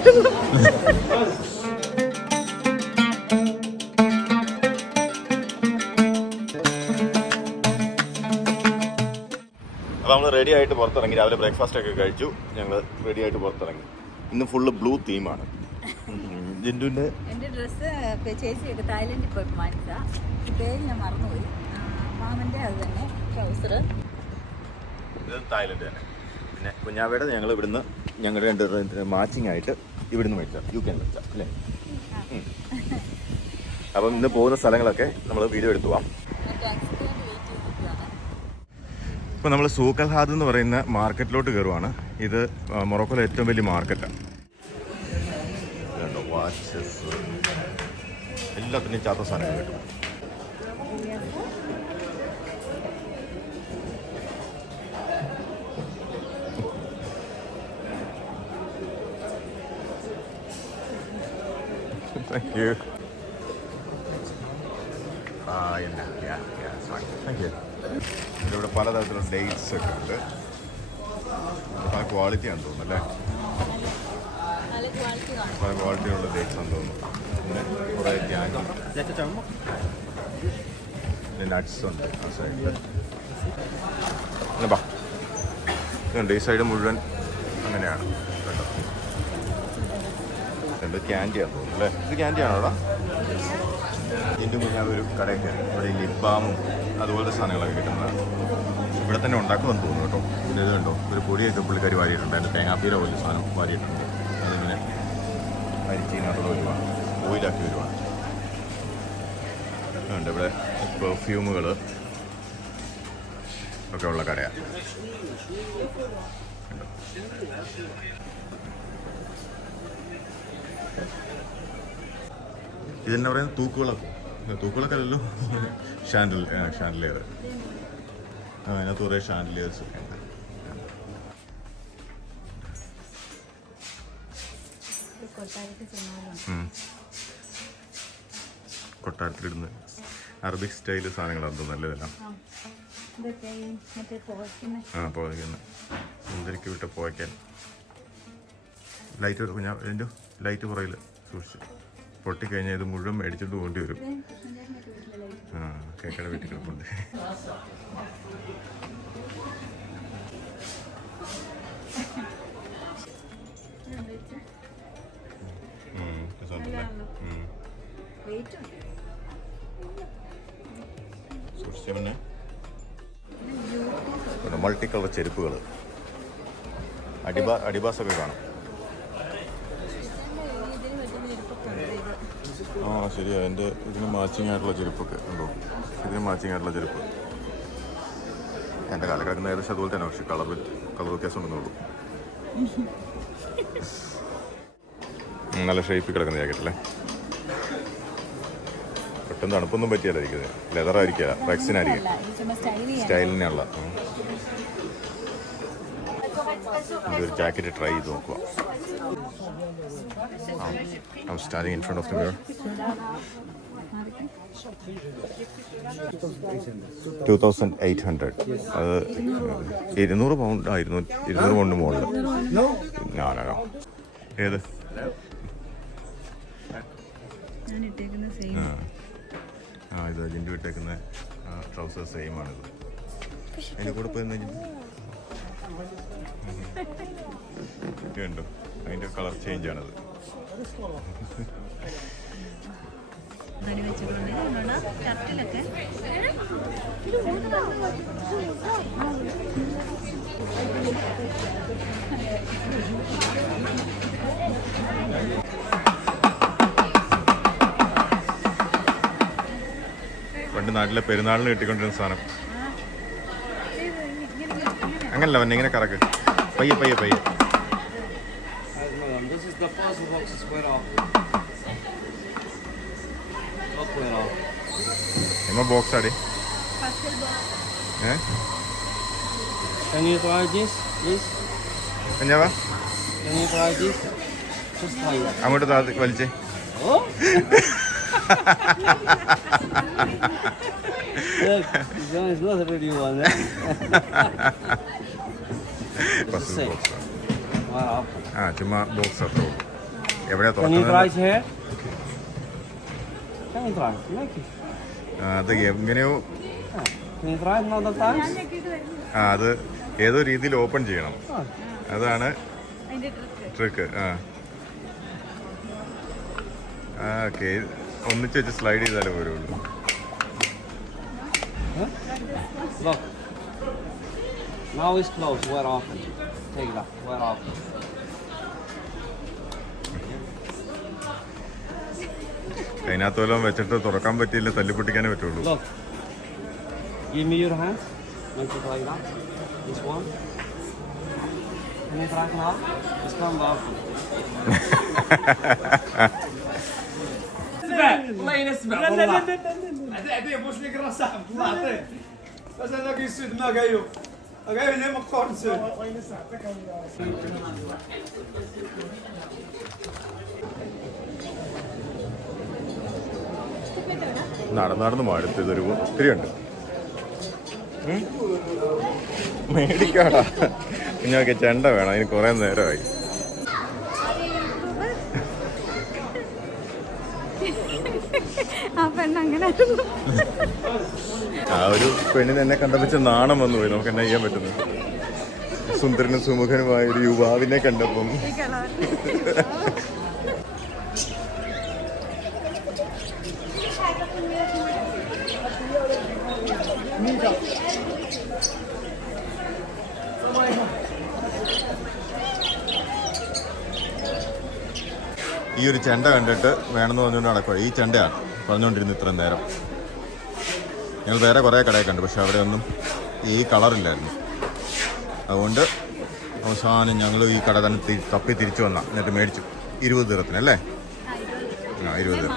ഉണ്ടായിരുന്നു. അപ്പോൾ നമ്മൾ റെഡി ആയിട്ട് പുറത്തിറങ്ങി. രാവിലെ ബ്രേക്ക്ഫാസ്റ്റ് ഒക്കെ കഴിച്ചു. ഞങ്ങൾ റെഡി ആയിട്ട് പുറത്തിറങ്ങി. ഇന്ന് ഫുള്ള് ബ്ലൂ തീമാണ്. ജിൻഡുവിൻ്റെ എൻ്റെ ഡ്രസ്സ് ചേച്ചിയൊക്കെ തായ്ലൻഡിൽ പോയി വാങ്ങിച്ച പേര് ഞാൻ മറന്നുപോയി. മാമൻ്റെ അത് തന്നെ ട്രൗസർ. ഇത് തായ്ലൻഡ് തന്നെ. പിന്നെ കുഞ്ഞാവയുടെ ഞങ്ങൾ ഇവിടുന്ന് ഞങ്ങളുടെ രണ്ട് മാച്ചിങ് ആയിട്ട് ഇവിടുന്ന് മേടിച്ചാൽ യു കെ മേടിച്ചാൽ അല്ലേ. അപ്പം ഇന്ന് പോകുന്ന സ്ഥലങ്ങളൊക്കെ നമ്മൾ വീഡിയോ എടുത്തു പോവാം. ഇപ്പോൾ നമ്മൾ സൂക്കൽഹാദ് എന്ന് പറയുന്ന മാർക്കറ്റിലോട്ട് കയറുവാണ്. ഇത് മൊറോക്കോയിലെ ഏറ്റവും വലിയ മാർക്കറ്റാണ്. വാച്ചസ് എല്ലാത്തിനും ചാത്ത സാധനങ്ങൾ കിട്ടും. Thank you. Thank you. ഇവിടെ പലതരത്തിലുള്ള ഡേറ്റ്സ് ഒക്കെ ഉണ്ട്. പല ക്വാളിറ്റിയാണെന്ന് തോന്നുന്നു അല്ലേ. പല ക്വാളിറ്റിയുള്ള ഡേറ്റ്സ് ആണെന്ന് തോന്നുന്നു. പിന്നെ കുറേ നട്ട്സ് ഉണ്ട് ആ സൈഡിൽ. ഇതുണ്ട് ഈ സൈഡ് മുഴുവൻ അങ്ങനെയാണ് കേട്ടോ. ഇത് ക്യാൻഡിയാണെന്ന് തോന്നുന്നു അല്ലേ. ഇത് ക്യാൻഡിയാണോ അവിടെ? ഇതിൻ്റെ മുന്നേ ഒരു കടയൊക്കെ ഇവിടെ ഈ ലിപ് ബാമും അതുപോലത്തെ സാധനങ്ങളൊക്കെ കിട്ടുന്നതാണ്. ഇവിടെ തന്നെ ഉണ്ടാക്കുമെന്ന് തോന്നുന്നു കേട്ടോ. പിന്നെ ഇത് കണ്ടോ, ഒരു പൊടിയൊക്കെ പുള്ളിക്കാരി വാരിയിട്ടുണ്ട്. അതിൻ്റെ തേങ്ങാപ്പീര പോലെ സാധനം വാരിയിട്ടുണ്ട്. അതിങ്ങനെ അരിച്ചതിനകത്തോടെ വരുവാണ്, ഓയിലാക്കി വരുവാണ്. ഉണ്ട് ഇവിടെ പെർഫ്യൂമുകൾ ഒക്കെ ഉള്ള കടയാണ്. ഇതെന്നെ പറയുന്നത് തൂക്കുകളൊക്കെ അല്ലല്ലോ, ഷാൻഡിലിയർ. അതിനകത്ത് കുറേ ഷാൻഡിലിയേഴ്സ് ഒക്കെ ഉണ്ട്. കൊട്ടാരത്തിലിടുന്ന അറബിക് സ്റ്റൈല് സാധനങ്ങളാണ് തോന്നുന്നു നല്ലതെല്ലാം. പുകയ്ക്കുന്ന മുന്തിരിക്ക് വിട്ട് പുകയ്ക്കാൻ ലൈറ്റ് ഞാൻ എൻ്റെ ലൈറ്റ് പുറയിൽ സൂക്ഷിച്ചു. പൊട്ടിക്കഴിഞ്ഞാൽ ഇത് മുഴുവൻ മേടിച്ചിട്ട് പോകേണ്ടി വരും. കേക്കയുടെ വീട്ടിൽ കിടപ്പുണ്ട്. സൂക്ഷിച്ച പിന്നെ മൾട്ടി കളർ ചെരുപ്പുകൾ, അഡിബാസൊക്കെ കാണും. ആ ശരിയാ, എൻ്റെ ഇതിന് മാച്ചിങ് ആയിട്ടുള്ള ചെരുപ്പൊക്കെ ഉണ്ടോ? ഇതിന് മാച്ചിങ് ആയിട്ടുള്ള ചെരുപ്പ് എൻ്റെ കാലം കിടക്കുന്ന ഏകദേശം അതുപോലെ തന്നെ, പക്ഷെ കളർ വ്യത്യാസം ഉണ്ടെന്നുള്ളൂ. നല്ല ഷേപ്പിൽ കിടക്കുന്ന ജാക്കറ്റ് അല്ലേ. പെട്ടെന്ന് തണുപ്പൊന്നും പറ്റിയല്ല ഇരിക്കുന്നത്. ലെതറായിരിക്കില്ല, റെക്സിനായിരിക്കും, സ്റ്റൈലിനുള്ള. ഒരു ജാക്കറ്റ് ട്രൈ ചെയ്ത് നോക്കുക. I'm standing in front of the mirror. 2,800. അത് 200 പൗണ്ട് ആയിരുന്നു. 200 പൗണ്ട് മുകളിൽ. ഞാനോ ഏത് ഇത് ജിൻഡു ഇട്ടേക്കുന്ന ട്രൗസർ സെയിം ആണിത്. അതിൻ്റെ കൂടെ പോയി ഉണ്ടോ, അതിൻ്റെ കളർ ചേഞ്ച് ആണത്. പണ്ട് നാട്ടിലെ പെരുന്നാളിന് കിട്ടിക്കൊണ്ടിരുന്ന സാധനം അങ്ങനല്ല. വന്നെ ഇങ്ങനെ കറക്ക്, പയ്യെ പയ്യെ പയ്യെ. എമ്മ ബോക്സ് ആടി. Can you try this, please? കുഞ്ഞാവാ Can you try this? Just try it. അങ്ങോട്ട് വലിച്ചേ. Oh? Look, this one is not a really one. First box. Wow. ചുമ്മാ ബോക്സ് അത്രേ ഉള്ളൂ. എവിടെയാ Can you try തുറക്കുന്നത്? here? Can you try? Like it. അത് എങ്ങനെയോ Can you try another time? അത് ഏതോ രീതിയിൽ ഓപ്പൺ ചെയ്യണം. Ah. അതാണ് അതിന്റെ ട്രിക്ക്. ട്രിക്ക്. ഓക്കെ, ഒന്നിച്ച് വെച്ച് സ്ലൈഡ് ചെയ്താലേ പോരുള്ളൂ. Look. Now it's closed. We're open. Take it up. We're open. അതിനകത്ത് വല്ലതും വെച്ചിട്ട് തുറക്കാൻ പറ്റിയില്ല, തല്ലിപ്പൊട്ടിക്കാനേ പറ്റുള്ളൂ. Look. Give me your hands. Want to try it out? This one. Can you try it now? It's not open. والله ينسبع والله عدي بوش لك راسه والله عطيه بس انا كيسود ما قايو قايو ليه مقطور نسود നടന്ന് മടുത്ത് ഇതൊരു ഒത്തിരി ഉണ്ട്. മേടിക്കാടാ, കുഞ്ഞൊക്കെ ചെണ്ട വേണം, അതിന് കുറേ നേരമായി. ആ പെണ്ണങ്ങനെ ആ ഒരു പെണ്ണിന് എന്നെ കണ്ടപ്പോൾ നാണം വന്നു പോയി. നമുക്ക് എന്നാ ചെയ്യാൻ പറ്റുന്നു? സുന്ദരനും സുമുഖനുമായ ഒരു യുവാവിനെ കണ്ടപ്പം ഈ ഒരു ചെണ്ട കണ്ടിട്ട് വേണമെന്ന് പറഞ്ഞുകൊണ്ട് നടക്കുക. ഈ ചെണ്ടയാണ് പറഞ്ഞുകൊണ്ടിരുന്നു ഇത്രയും നേരം. ഞങ്ങൾ വേറെ കുറേ കടയൊക്കെ കണ്ടു, പക്ഷെ അവിടെ ഒന്നും ഈ കളറില്ലായിരുന്നു. അതുകൊണ്ട് അവസാനം ഞങ്ങൾ ഈ കട തന്നെ തപ്പി തിരിച്ചു വന്ന, എന്നിട്ട് മേടിച്ചു 20 ദിറത്തിന് അല്ലേ? 20 ദിറം.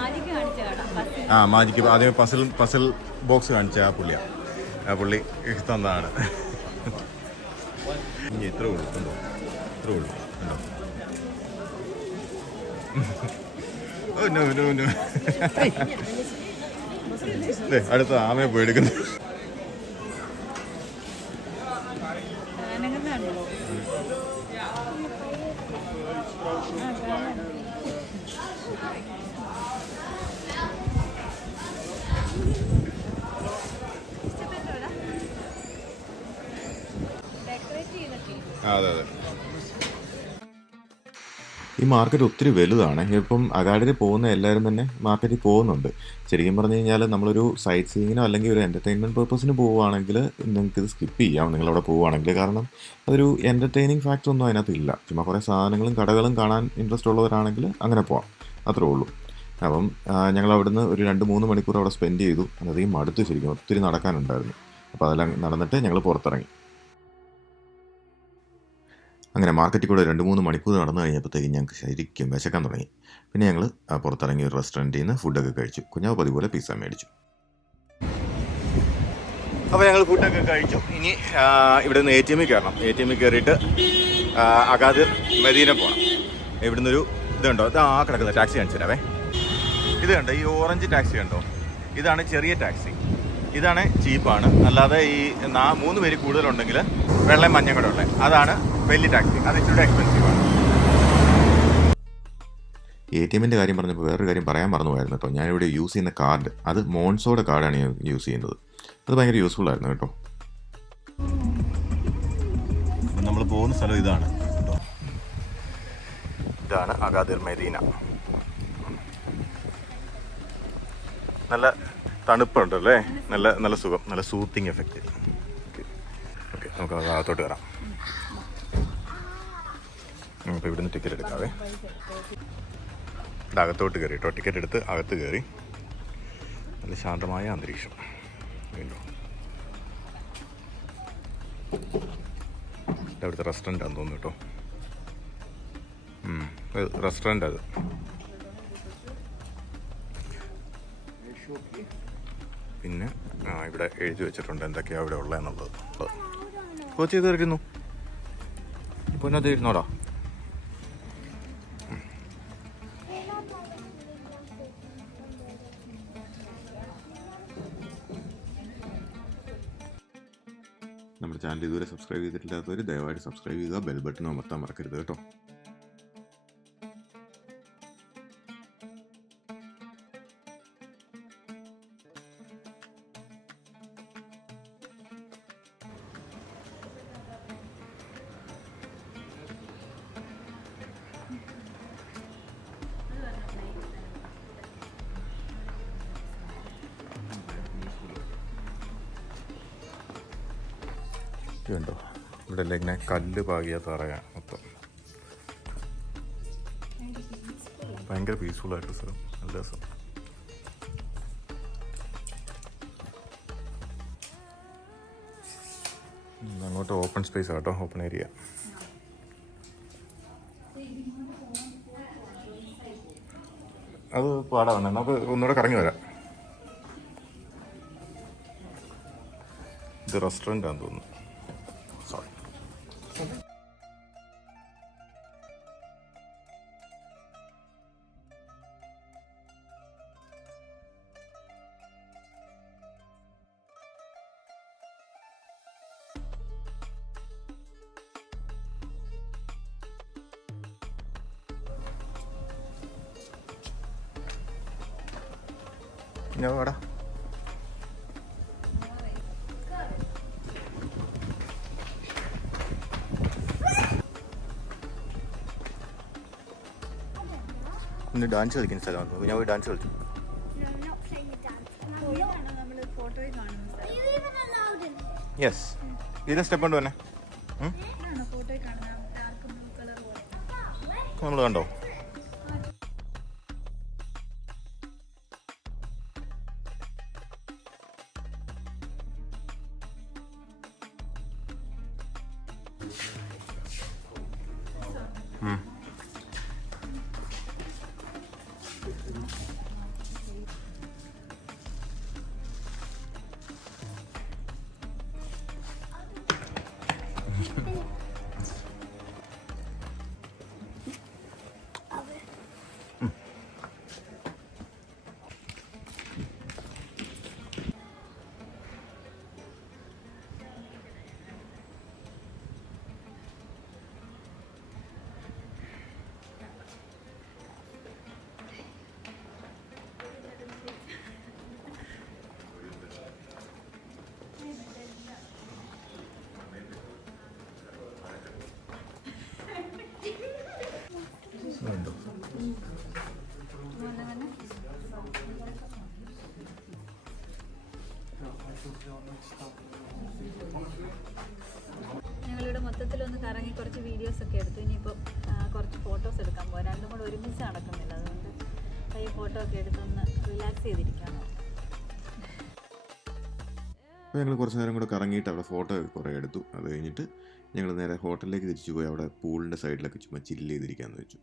മാജിക്ക് ആദ്യം പസിൽ ബോക്സ് കാണിച്ച ആ പുള്ളിയാണ്. ആ പുള്ളി തന്നതാണ്. ഇനി ഇത്രേ ഉള്ളൂ, ഉണ്ടോ? ഇത്രേ ഉള്ളൂ, ഉണ്ടോ? അടുത്ത ആമയെ പോയി എടുക്കുന്നു. അതെ അതെ. ഈ മാർക്കറ്റ് ഒത്തിരി വലുതാണ്. ഇപ്പം അഗാഡിൽ പോകുന്ന എല്ലാവരും തന്നെ മാർക്കറ്റിൽ പോകുന്നുണ്ട്. ശരിക്കും പറഞ്ഞു കഴിഞ്ഞാൽ നമ്മളൊരു സൈറ്റ് സീയിങ്ങിനോ അല്ലെങ്കിൽ ഒരു എൻ്റർടൈൻമെൻറ്റ് പർപ്പസിന് പോവുകയാണെങ്കിൽ നിങ്ങൾക്ക് ഇത് സ്കിപ്പ് ചെയ്യാം, നിങ്ങളവിടെ പോവുകയാണെങ്കിൽ. കാരണം അതൊരു എൻ്റർടൈനിങ് ഫാക്ടർ ഒന്നും അതിനകത്തില്ല. ചുമ്മാ കുറേ സാധനങ്ങളും കടകളും കാണാൻ ഇൻട്രസ്റ്റ് ഉള്ളവരാണെങ്കിൽ അങ്ങനെ പോവാം, അത്രേ ഉള്ളൂ. അപ്പം ഞങ്ങൾ അവിടുന്ന് ഒരു 2-3 മണിക്കൂർ അവിടെ സ്പെൻഡ് ചെയ്തു. അധികം മടുത്തു, ശരിക്കും ഒത്തിരി നടക്കാനുണ്ടായിരുന്നു. അപ്പോൾ അതെല്ലാം നടന്നിട്ട് ഞങ്ങൾ പുറത്തിറങ്ങി. അങ്ങനെ മാർക്കറ്റിൽ കൂടെ 2-3 മണിക്കൂർ നടന്നു കഴിഞ്ഞപ്പോഴത്തേക്കും ഞങ്ങൾക്ക് ശരിക്കും വിശക്കാൻ തുടങ്ങി. പിന്നെ ഞങ്ങൾ പുറത്തിറങ്ങി ഒരു റെസ്റ്റോറൻറ്റിൽ നിന്ന് ഫുഡൊക്കെ കഴിച്ചു. കുഞ്ഞാവ് പതിപോലെ പിസ്സ മേടിച്ചു. അപ്പോൾ ഞങ്ങൾ ഫുഡൊക്കെ കഴിച്ചു. ഇനി ഇവിടെ നിന്ന് ATM കയറണം. ATM കയറിയിട്ട് അഗാദിർ മദീന പോകണം. ഇവിടുന്ന് ഒരു ഇതുണ്ടോ, ഇത് ആ കിടക്കുന്ന ടാക്സി കാണിച്ചു തരാവേ. ഇത് കണ്ടോ, ഈ ഓറഞ്ച് ടാക്സി കണ്ടോ, ഇതാണ് ചെറിയ ടാക്സി. ഇതാണ് ചീപ്പാണ്. അല്ലാതെ ഈ 3 പേര് കൂടുതലുണ്ടെങ്കിൽ വെള്ളം മഞ്ഞയും കൂടെ ഉള്ളത്, അതാണ് വലിയ ടാക്സി. അത് ഇച്ചിരി എക്സ്പെൻസീവാണ്. ATMൻ്റെ കാര്യം പറഞ്ഞപ്പോൾ വേറൊരു കാര്യം പറയാൻ മറന്നുപോയായിരുന്നു കേട്ടോ. ഞാനിവിടെ യൂസ് ചെയ്യുന്ന കാർഡ്, അത് മോൺസോയുടെ കാർഡാണ് ഞാൻ യൂസ് ചെയ്യുന്നത്. അത് ഭയങ്കര യൂസ്ഫുൾ ആയിരുന്നു കേട്ടോ. നമ്മൾ പോകുന്ന സ്ഥലം ഇതാണ് കേട്ടോ. ഇതാണ് അഗാദിർ മദീന. നല്ല തണുപ്പുണ്ടല്ലേ, നല്ല സുഖം, നല്ല സൂത്തിങ് എഫക്റ്റ്. ഓക്കെ, നമുക്ക് അകത്തോട്ട് കയറാം. നമുക്ക് ഇവിടുന്ന് ടിക്കറ്റ് എടുക്കാവേ. ഇത് അകത്തോട്ട് കയറി കേട്ടോ. ടിക്കറ്റ് എടുത്ത് അകത്ത് കയറി. നല്ല ശാന്തമായ അന്തരീക്ഷം. വീണ്ടും ഇതവിടുത്തെ റെസ്റ്റോറൻ്റാണെന്ന് തോന്നുന്നു കേട്ടോ. റെസ്റ്റോറൻ്റ് അത്. പിന്നെ ഇവിടെ എഴുതി വെച്ചിട്ടുണ്ട് എന്തൊക്കെയാണ് ഇവിടെ ഉള്ളതെന്നുള്ളത്. കോച്ച് ചെയ്ത് തരുന്നു. ഇപ്പോൾ എന്നാ തരുന്നോടാ? നമ്മുടെ ചാനൽ ഇതുവരെ സബ്സ്ക്രൈബ് ചെയ്തിട്ടില്ലാത്തവർ ദയവായിട്ട് സബ്സ്ക്രൈബ് ചെയ്യുക. ബെൽ ബട്ടൺ അമർത്താൻ മറക്കരുത് കേട്ടോ. ഇതുണ്ടോ, ഇവിടെ എല്ലാം ഇങ്ങനെ കല്ല് പാകിയ തറയാണ് മൊത്തം. ഭയങ്കര പീസ്ഫുള്ളായിട്ട് സ്ഥലം, നല്ല രസം. അങ്ങോട്ട് ഓപ്പൺ സ്പേസ് ആട്ടോ, ഓപ്പൺ ഏരിയ. അത് പാടാണ്, നമുക്ക് ഒന്നുകൂടെ കറങ്ങി വരാം. ഇത് റെസ്റ്റോറൻ്റ് ആണെന്ന് തോന്നുന്നു. സോറി. ഞാൻ വാടാ. ഇന്ന് ഡാൻസ് കളിക്കുന്ന സ്ഥലമാണ്, ഞാൻ പോയി ഡാൻസ് കളിച്ചു. യെസ്, ഇത് സ്റ്റെപ്പ് കൊണ്ട് തന്നെ നമ്മൾ കണ്ടോ. ഉണ്ടോ. ഞങ്ങളിവിടെ മൊത്തത്തിലൊന്ന് കറങ്ങി കുറച്ച് വീഡിയോസൊക്കെ എടുത്തു. ഇനിയിപ്പോൾ കുറച്ച് ഫോട്ടോസ് എടുക്കാൻ പോകാം. രണ്ടും കൂടെ ഒരുമിച്ച് നടക്കുന്നില്ല, അതുകൊണ്ട് ഈ ഫോട്ടോ ഒക്കെ എടുത്തൊന്ന് റിലാക്സ് ചെയ്തിരിക്കണം. അപ്പോൾ ഞങ്ങൾ കുറച്ച് നേരം കൂടെ കറങ്ങിയിട്ട് അവിടെ ഫോട്ടോ കുറേ എടുത്തു. അത് കഴിഞ്ഞിട്ട് ഞങ്ങൾ നേരെ ഹോട്ടലിലേക്ക് തിരിച്ചു പോയി. അവിടെ പൂളിൻ്റെ സൈഡിലൊക്കെ ചുമ്മാ ചില്ല് ചെയ്തിരിക്കാമെന്ന് വെച്ചു.